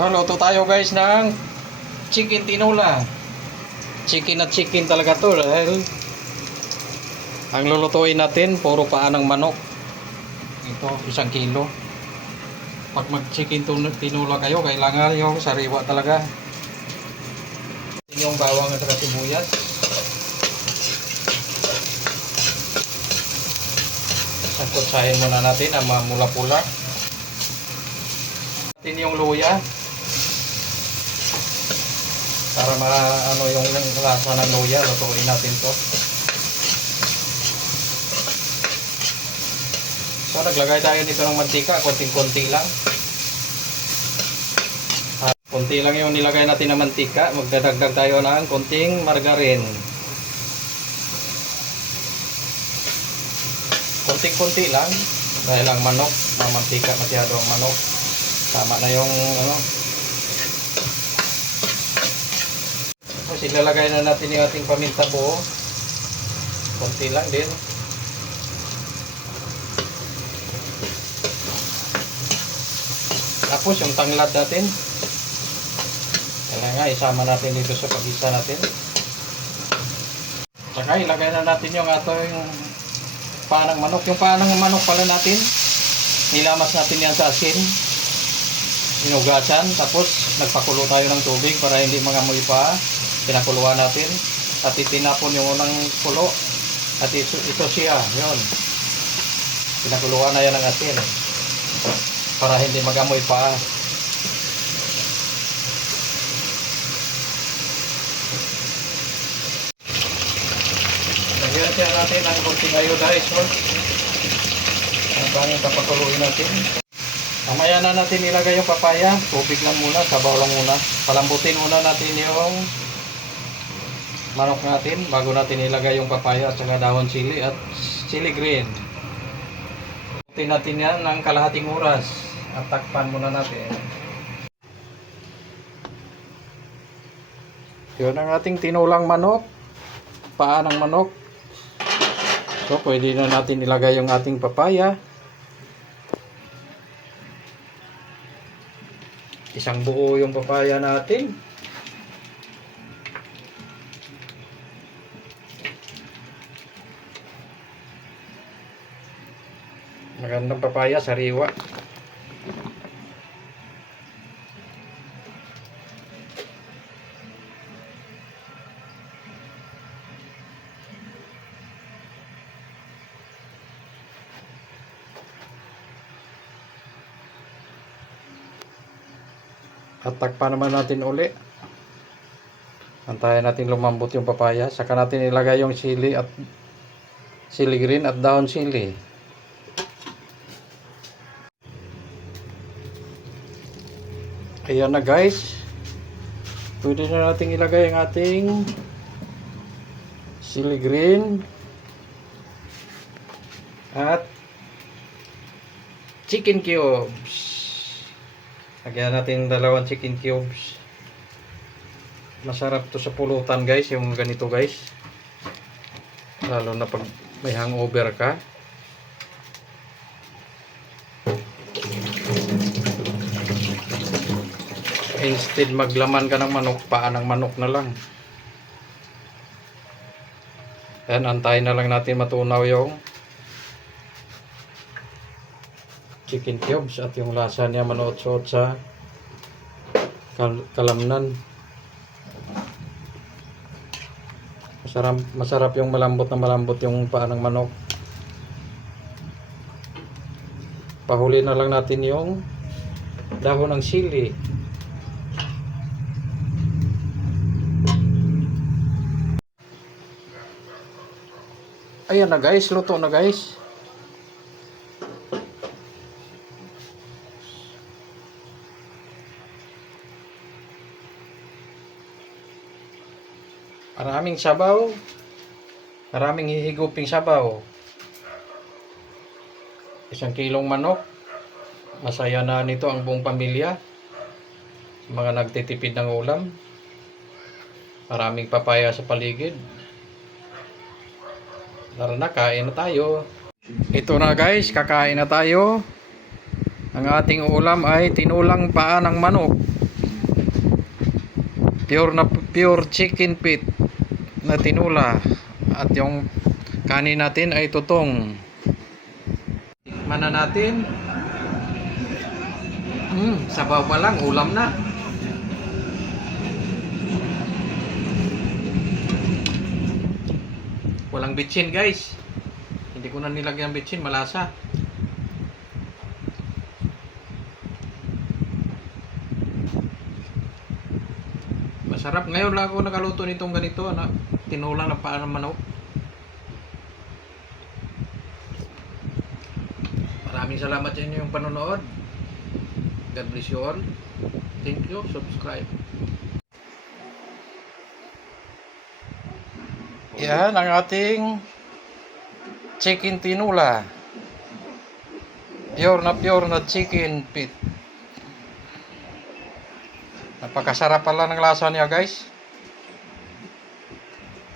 Luto tayo guys ng chicken tinola. Chicken at chicken talaga to dahil ang lulutuin natin puro paa ng manok. Ito 1 kilo. Pag mag chicken tinola kayo, kailangan yung sariwa talaga. Yung bawang at sibuyas. Sangkutsahin muna natin ang mamula-pula. Natin yung luya. Para maano yung lasa ng luya, lutuin natin to. So naglagay tayo nito ng mantika, konting-konti lang. Konti lang yung nilagay natin ng mantika, magdadagdag tayo ng konting margarine. Konting-konti lang dahil ang manok, mamantika masyado ang manok. Tama na yung ano. Tapos ilalagay na natin yung ating paminta buo. Konti lang din. Tapos yung tanglad natin. Kailangan isama natin dito sa pag-isa natin. Saka ilagay na natin yung ating paa ng manok. Yung paa ng manok pala natin, nilamas natin yan sa asin. Hinugasan. Tapos nagpakulo tayo ng tubig para hindi mangamoy pa. Pinakuluan natin at itinapon yung unang kulo at ito siya, yun, pinakuluan na yan ng asin para hindi magamoy pa. Lagyan siya natin ang konting iodized salt hanggang papakuluin natin. Mamaya na natin ilagay yung papaya, tubig lang muna, sabaw lang muna, palambutin muna natin yung manok natin bago natin ilagay yung papaya at saka dahon sili at chili green. Putin natin yan ng kalahating oras at takpan muna natin. Yun ang ating tinulang manok, paa ng manok. So pwede na natin ilagay yung ating papaya. Isang buo yung papaya natin. Magandang papaya, sariwa. At takpan naman natin uli. Antayin natin lumambot yung papaya. Saka natin ilagay yung sili at sili green at dahon sili. Ayan na guys. Pwede na natin ilagay ang ating chili green at chicken cubes. Lagyan natin 2 chicken cubes. Masarap to sa pulutan guys, yung ganito guys. Lalo na pag may hangover ka. Instead maglaman ka ng manok, paa ng manok na lang. Ayan, antayin na lang natin matunaw yung chicken cubes at yung lasa niya manuot-suot sa kalamnan. Masarap yung malambot na malambot yung paa ng manok. Pahuli na lang natin yung dahon ng sili. Ayan na guys, luto na guys. Maraming sabaw. Maraming hihiguping sabaw. 1 kilong manok. Masaya na nito ang buong pamilya. Mga nagtitipid ng ulam. Maraming papaya sa paligid. Tara na, kain na tayo. Ito na guys, kakain na tayo. Ang ating ulam ay tinulang paa ng manok. Pure na pure chicken feet na tinula. At yung kanin natin ay tutong. Tikman na natin. Sabaw pa lang, ulam na. Walang bitchin guys. Hindi ko na nilagyan bitchin, malasa. Masarap. Ngayon lang ako nakaluto nitong ganito na tinulang na paa ng manok. Maraming salamat sa inyo yung panonood. God bless you all. Thank you. Subscribe. Yan ang ating chicken tinula. Pure na chicken feet. Napakasarap pala ng lasa niya guys.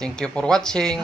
Thank you for watching.